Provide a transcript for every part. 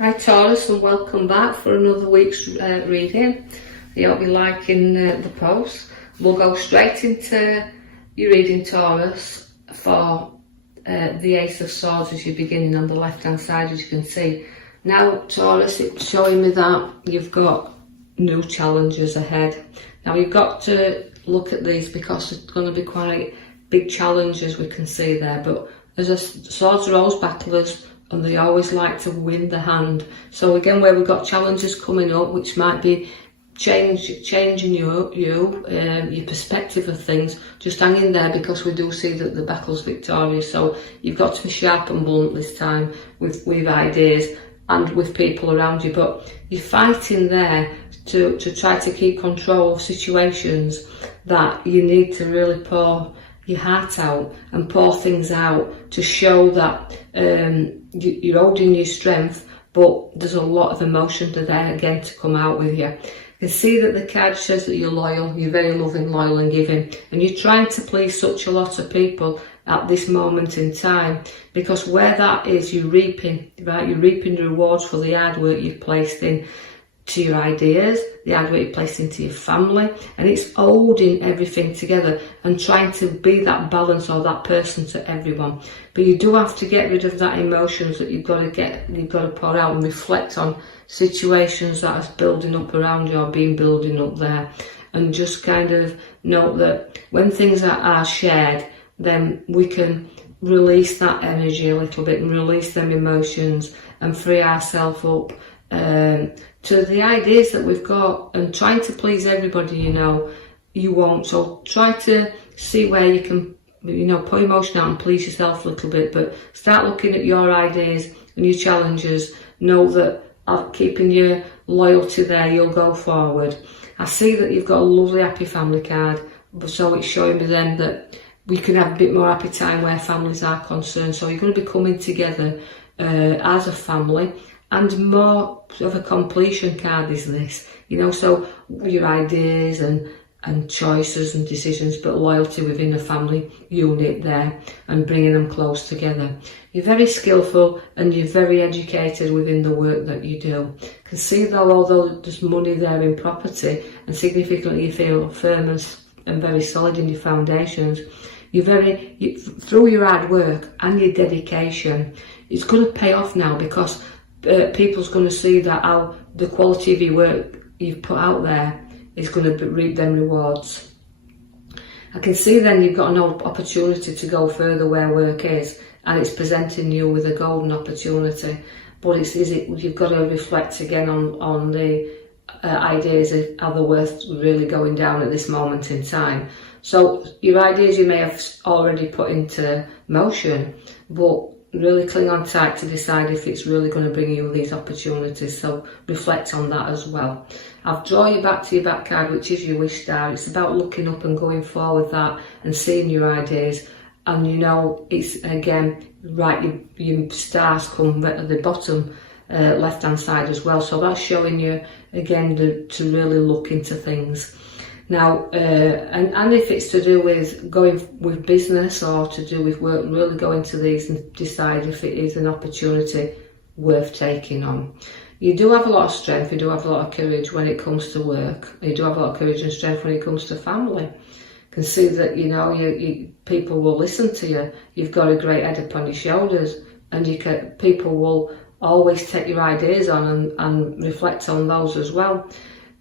Hi Taurus, and welcome back for another week's reading. I hope you're liking the post. We'll go straight into your reading, Taurus, for the Ace of Swords as you're beginning on the left hand side, as you can see. Now Taurus, it's showing me that you've got new challenges ahead. Now you've got to look at these because it's going to be quite big challenges, we can see there, but as swords are always battlers, and they always like to win the hand. So again, where we've got challenges coming up, which might be changing your perspective of things, just hang in there, because we do see that the battle's victorious. So you've got to be sharp and blunt this time with ideas and with people around you, but you're fighting there to try to keep control of situations that you need to really pour your heart out and pour things out to show that you're holding your strength, but there's a lot of emotion there again to come out with you. You can see that the card says that you're loyal, you're very loving, loyal and giving, and you're trying to please such a lot of people at this moment in time, because where that is, you're reaping, right? You're reaping the rewards for the hard work you've placed in to your ideas, the hard work you placed into your family, and it's holding everything together and trying to be that balance or that person to everyone. But you do have to get rid of that emotions that you've got to pour out and reflect on situations that are building up around you or been building up there, and just kind of note that when things are shared, then we can release that energy a little bit and release them emotions and free ourselves up to the ideas that we've got. And trying to please everybody, you won't. So try to see where you can, put emotion out and please yourself a little bit, but start looking at your ideas and your challenges. Know that keeping your loyalty there, you'll go forward. I see that you've got a lovely happy family card, so it's showing me then that we can have a bit more happy time where families are concerned. So you're going to be coming together as a family. And more of a completion card is this, so your ideas and choices and decisions, but loyalty within the family unit there and bringing them close together. You're very skillful and you're very educated within the work that you do. You can see though, although there's money there in property and significantly you feel firm and very solid in your foundations, through your hard work and your dedication, it's going to pay off now, because people's going to see that how the quality of your work you've put out there is going to reap them rewards. I can see then you've got an opportunity to go further where work is, and it's presenting you with a golden opportunity. But you've got to reflect again on the ideas of are they worth really going down at this moment in time. So your ideas you may have already put into motion, but really cling on tight to decide if it's really going to bring you these opportunities. So reflect on that as well. I've drawn you back to your back card, which is your wish star. It's about looking up and going forward that and seeing your ideas. And it's again right, your stars come at the bottom left hand side as well. So that's showing you again to really look into things. Now, and if it's to do with going with business or to do with work, really go into these and decide if it is an opportunity worth taking on. You do have a lot of strength, you do have a lot of courage when it comes to work. You do have a lot of courage and strength when it comes to family. You can see that, people will listen to you. You've got a great head upon your shoulders, and people will always take your ideas on and reflect on those as well.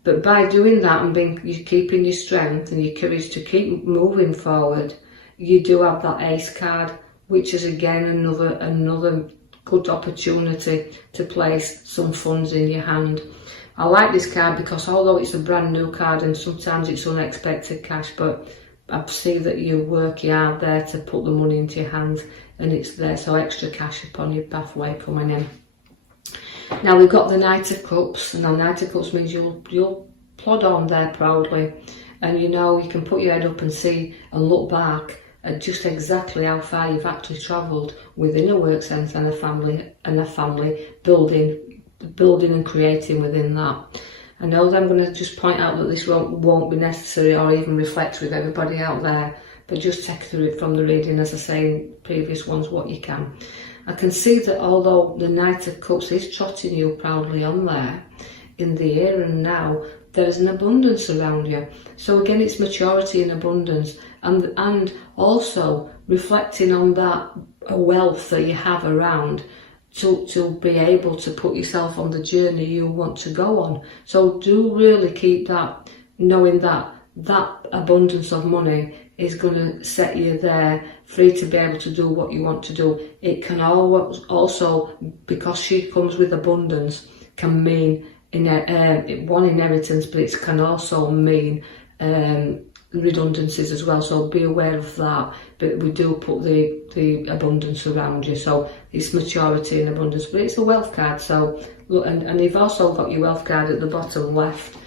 But by doing that and you're keeping your strength and your courage to keep moving forward, you do have that ace card, which is again another good opportunity to place some funds in your hand. I like this card because although it's a brand new card and sometimes it's unexpected cash, but I see that you work hard there to put the money into your hands, and it's there, so extra cash upon your pathway coming in. Now we've got the Knight of Cups, and the Knight of Cups means you'll plod on there proudly, and you can put your head up and see and look back at just exactly how far you've actually travelled within a work sense and a family building and creating within that. I know that I'm going to just point out that this won't be necessary or even reflect with everybody out there, but just take through it from the reading, as I say in previous ones, what you can. I can see that although the Knight of Cups is trotting you proudly on there, in the here and now, there is an abundance around you. So again, it's maturity and abundance, and also reflecting on that wealth that you have around to be able to put yourself on the journey you want to go on. So do really keep that, knowing that that abundance of money is going to set you there free to be able to do what you want to do. It can always also, because she comes with abundance, can mean one inheritance, but it can also mean redundancies as well, so be aware of that. But we do put the abundance around you, so it's maturity and abundance, but it's a wealth card. So look, and you've also got your wealth card at the bottom left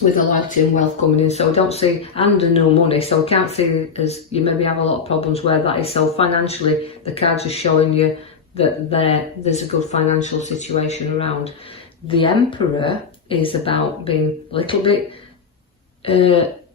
with a light in wealth coming in, so I don't see, and a no money, so I can't see as you maybe have a lot of problems where that is. So financially, the cards are showing you that there's a good financial situation around. The Emperor is about being a little bit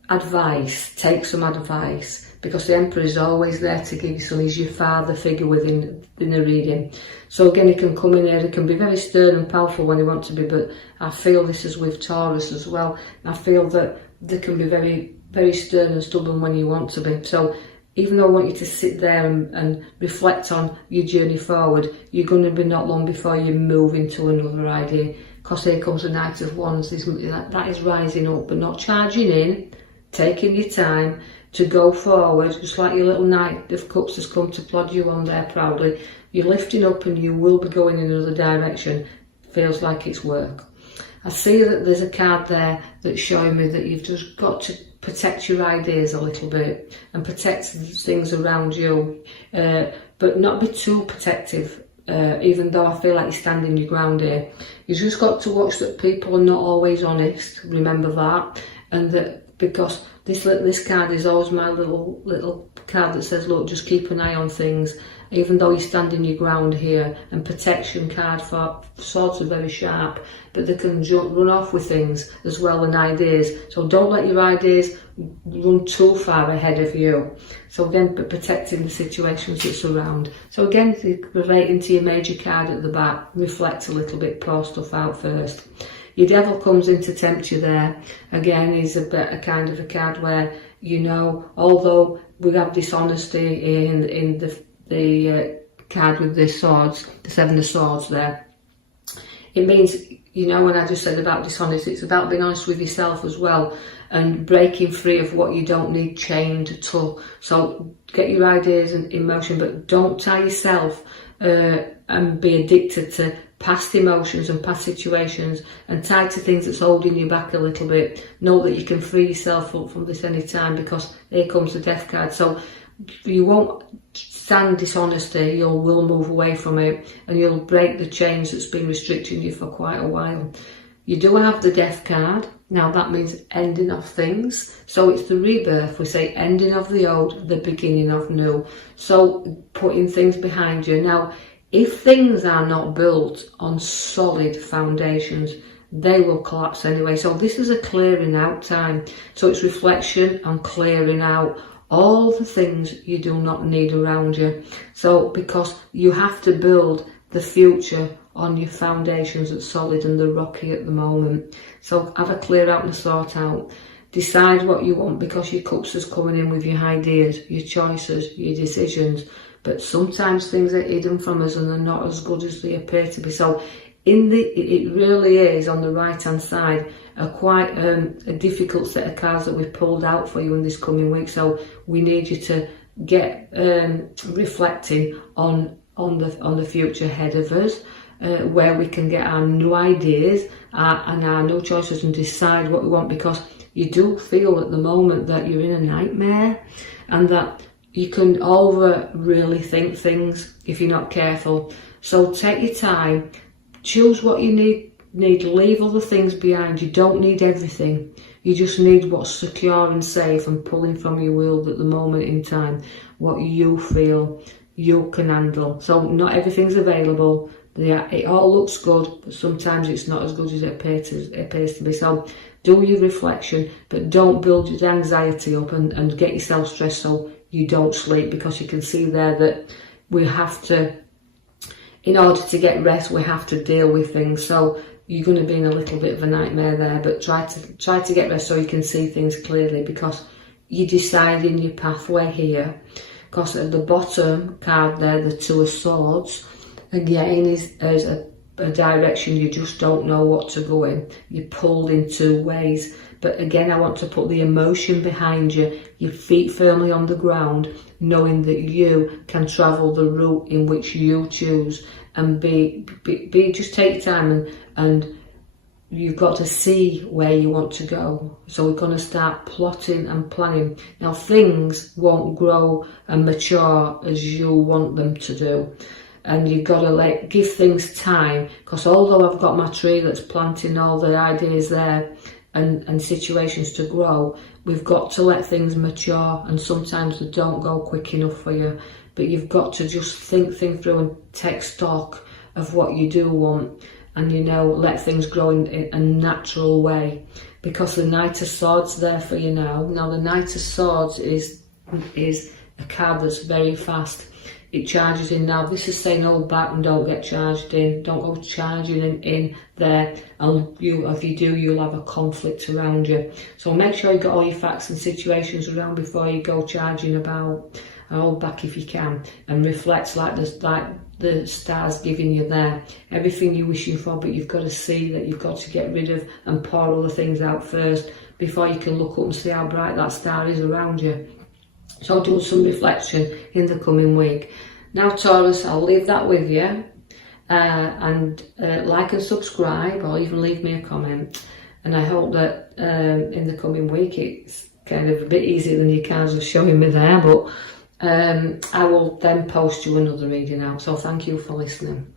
advice, take some advice, because the Emperor is always there to give you some. He's your father figure within the reading. So again, he can come in here, he can be very stern and powerful when he wants to be, but I feel this is with Taurus as well. I feel that they can be very, very stern and stubborn when you want to be. So even though I want you to sit there and reflect on your journey forward, you're going to be not long before you move into another idea, because here comes the Knight of Wands. That is rising up, but not charging in, taking your time to go forward, just like your little Knight of Cups has come to plod you on there proudly. You're lifting up and you will be going in another direction. Feels like it's work. I see that there's a card there that's showing me that you've just got to protect your ideas a little bit and protect things around you, but not be too protective, even though I feel like you're standing your ground here. You just got to watch that people are not always honest, remember that, and that because this card is always my little card that says, look, just keep an eye on things, even though you're standing your ground here. And protection card for swords are very sharp, but they can run off with things as well, and ideas. So don't let your ideas run too far ahead of you. So again, but protecting the situations that surround. So again, relating to your major card at the back, reflect a little bit, pour stuff out first. Your Devil comes in to tempt you there. Again, he's a kind of a card where, you know, although we have dishonesty in the card with the swords, the Seven of Swords there, it means, you know, when I just said about dishonesty, it's about being honest with yourself as well, and breaking free of what you don't need chained to. So get your ideas in motion, but don't tie yourself and be addicted to past emotions and past situations and tied to things that's holding you back a little bit. Know that you can free yourself up from this any time, because here comes the Death card. So you won't stand dishonesty, you will move away from it, and you'll break the chains that's been restricting you for quite a while. You do have the Death card. Now that means ending of things. So it's the rebirth. We say ending of the old, the beginning of new. So putting things behind you. Now, if things are not built on solid foundations, they will collapse anyway. So this is a clearing out time. So it's reflection and clearing out all the things you do not need around you. So because you have to build the future on your foundations that's solid and they're rocky at the moment. So have a clear out and a sort out. Decide what you want, because your cups is coming in with your ideas, your choices, your decisions. But sometimes things are hidden from us and they're not as good as they appear to be. So it really is, on the right hand side, quite a difficult set of cards that we've pulled out for you in this coming week. So we need you to get reflecting on the future ahead of us, where we can get our new ideas and our new choices and decide what we want, because you do feel at the moment that you're in a nightmare and that you can really think things if you're not careful. So take your time, choose what you need, leave other things behind. You don't need everything. You just need what's secure and safe and pulling from your world at the moment in time, what you feel you can handle. So not everything's available. Yeah, it all looks good, but sometimes it's not as good as it appears to be. So do your reflection, but don't build your anxiety up and get yourself stressed so you don't sleep, because you can see there that we have to in order to get rest, we have to deal with things. So you're going to be in a little bit of a nightmare there, but try to get rest so you can see things clearly, because you're deciding your pathway here. Because at the bottom card there, the Two of Swords, again is a direction you just don't know what to go in. You're pulled in two ways. But again, I want to put the emotion behind you, your feet firmly on the ground, knowing that you can travel the route in which you choose, and just take your time, and you've got to see where you want to go. So we're going to start plotting and planning. Now, things won't grow and mature as you want them to do. And you've got to give things time, because although I've got my tree that's planting all the ideas there and situations to grow, we've got to let things mature, and sometimes they don't go quick enough for you. But you've got to just think through and take stock of what you do want, and let things grow in a natural way, because the Knight of Swords there for you now. Now the Knight of Swords is a card that's very fast. It charges in now. This is saying hold back and don't get charged in. Don't go charging in there, and if you do, you'll have a conflict around you. So make sure you got all your facts and situations around before you go charging about. And hold back if you can, and reflect like the stars giving you there. Everything you're wishing for, but you've got to see that you've got to get rid of and pour all the things out first before you can look up and see how bright that star is around you. So do some reflection in the coming week. Now Taurus, I'll leave that with you, and like and subscribe, or even leave me a comment. And I hope that in the coming week it's kind of a bit easier than your cards are showing me there, but I will then post you another reading out. So thank you for listening.